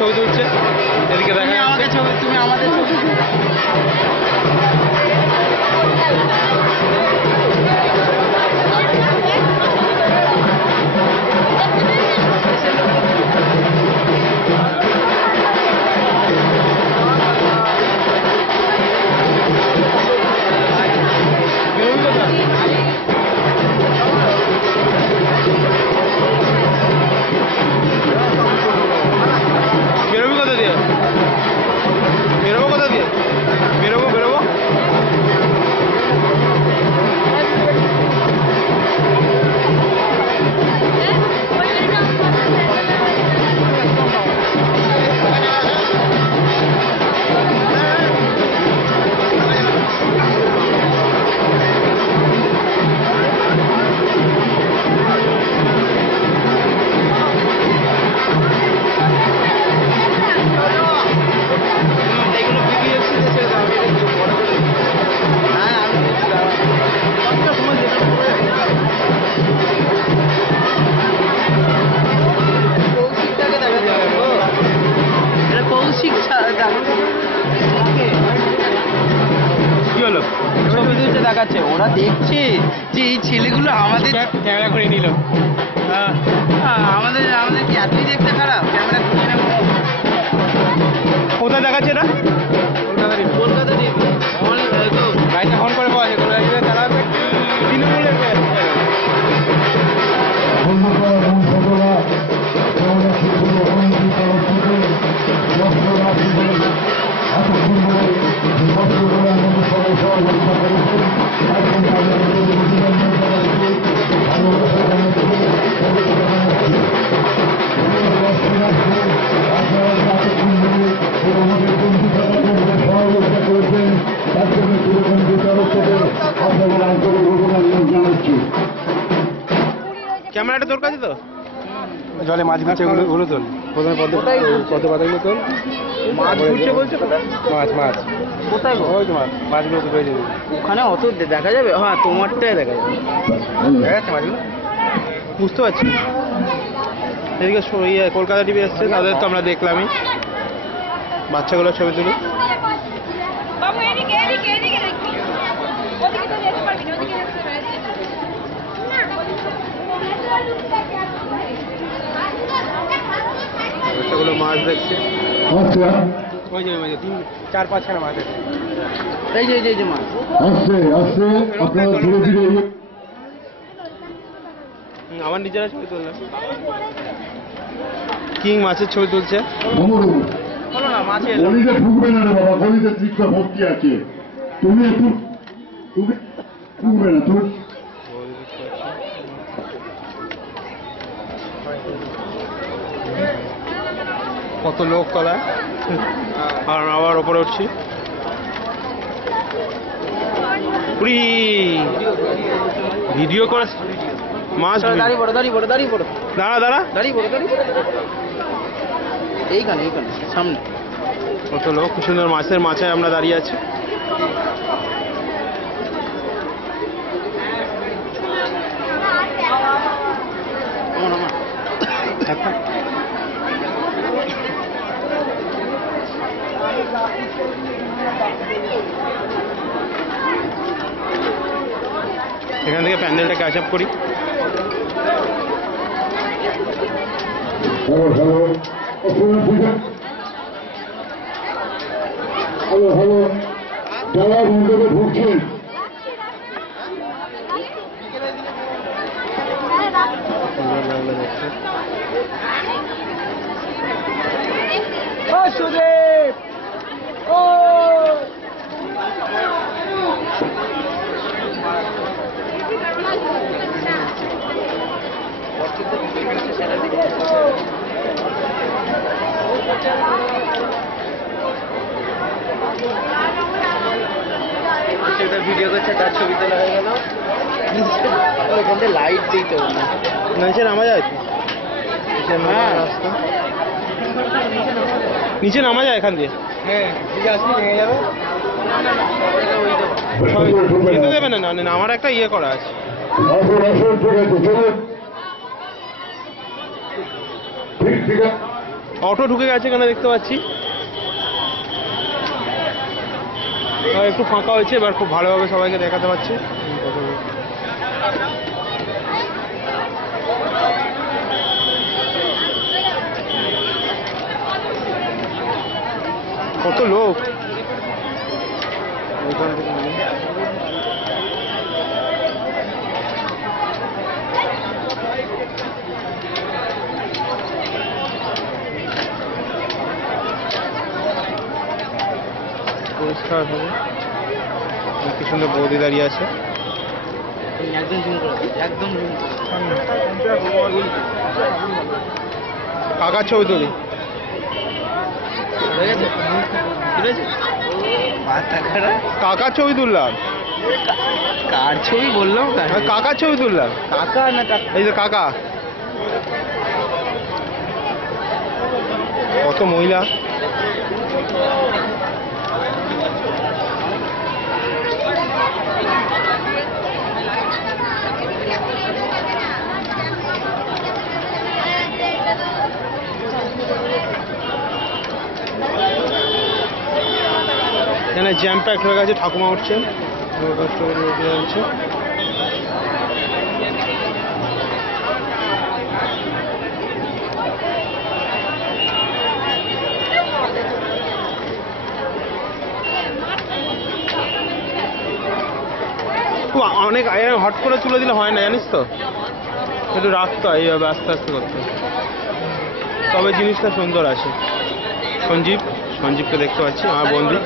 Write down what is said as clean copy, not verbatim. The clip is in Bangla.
ছবি তুলছে, এদিকে দেখা আমাকে ছবি, তুমি আমাদের ছবি। বেরোবি কোথা দিয়ে? বেরোবো কোথা দিয়ে? বেরোবো বেরোবো কি হলো? ছবি তুলতে দেখাচ্ছে, ওরা দেখছে যে এই ছেলেগুলো আমাদের ক্যামেরা করে নিল। আমাদের আমাদের কি এতই দেখতে খারাপ? ক্যামেরা খুঁজে নেবো। কোথায় দেখাচ্ছে এটা? কলকাতা দিয়ে গাড়িটা ফোন করে পাওয়া যায়, কোনো একদিকে চালাবে তৃণমূলের ক্যামেরাটা তোর কাছে তো? জলে মাছ ঘুরছে, ওগুলো তোল। প্রথমে পদ্ম পাতাগুলো তোল। মাছ ঘুরছে বলছে? মাছ মাছ কোথায় গো? ওই তো মাছগুলো তো পেয়ে যাবে। ওখানে অত দেখা যাবে? হ্যাঁ, তোমারটাই দেখা যাবে। দেখা যাচ্ছে মাছগুলো? বুঝতে পারছি। এদিকে কলকাতা টিভি এসছে, তাদের তো আমরা দেখলামই। বাচ্চাগুলোর ছবি তুলি। বাবু এদিকে এদিকে এদিকে দেখি, ওদিকে তো যেতে পারবি না, ওদিকে যেতে রয়েছে বাচ্চাগুলো মাছ দেখছে। ওই যে 4-5খানা মাছ আছে। এই যে এই যে মাছ আস্তে আস্তে আপনারা ধীরে ধীরে আমার নিজেরা ছবি তুললাম। কিং মাছের ছবি তুলছে। বলো না, মাছে গলিতে ঢুকবে না রে বাবা, গলিতে তীর্থ ভর্তি আছে। তুমি একটু ঢুকবে না তুমি। কত লোক তলায়, আর আবার ওপরে উঠছি। ভিডিও করে মাছ। দাঁড়িয়ে পড়ো দাঁড়িয়ে পড়ো দাঁড়িয়ে পড়ো দাঁড়া দাঁড়া, দাঁড়িয়ে পড়ো দাঁড়িয়ে পড়ো। এইখানে এইখানে সামনে কত লোক, খুব সুন্দর মাছের মাচায় আমরা দাঁড়িয়ে আছি। আমার আমার এখান থেকে প্যান্ডেলটা ক্যাচ আপ করি। হ্যালো হ্যালো, যারা মন্ডপে ঢুকছেন সুদেব ও ভিডিও করছে, তার ছবি তোলা হয়ে গেল। ওইখান থেকে লাইট দিতে হবে না, নিচে নামা যায় তো? হ্যাঁ নিচে নামা যায় এখান দিয়ে? হ্যাঁ ঠিক আছে, ভেঙে যাবে। যেতে দেবে না? না আমার একটা ইয়ে করা আছে। ঠিক আছে, ঠিক আছে। অটো ঢুকে গেছে এখানে দেখতে পাচ্ছি। একটু ফাঁকা হয়েছে, এবার খুব ভালোভাবে সবাইকে দেখাতে পারছি। কত লোক ওইখান থেকে পরিষ্কার হবে। কি সুন্দর বৌদি দাঁড়িয়ে আছে। একদম জুম করে একদম জুম কাকার ছবি তুলি। হয়ে গেছে তুলেছে কাকার ছবি তুললাম। কার ছবি বললাম কাকার ছবি তুললাম। কাকা না এই যে কাকা। কত মহিলা। এখানে জ্যাম প্যাক হয়ে গেছে, ঠাকুমা উঠছেন, যাচ্ছে। অনেক হট করে তুলে দিলে হয় না, জানিস তো, একটু রাখতে হয় এইভাবে আস্তে আস্তে করতে, তবে জিনিসটা সুন্দর আছে। সঞ্জীবকে দেখতে পাচ্ছি, আমার বন্ধু।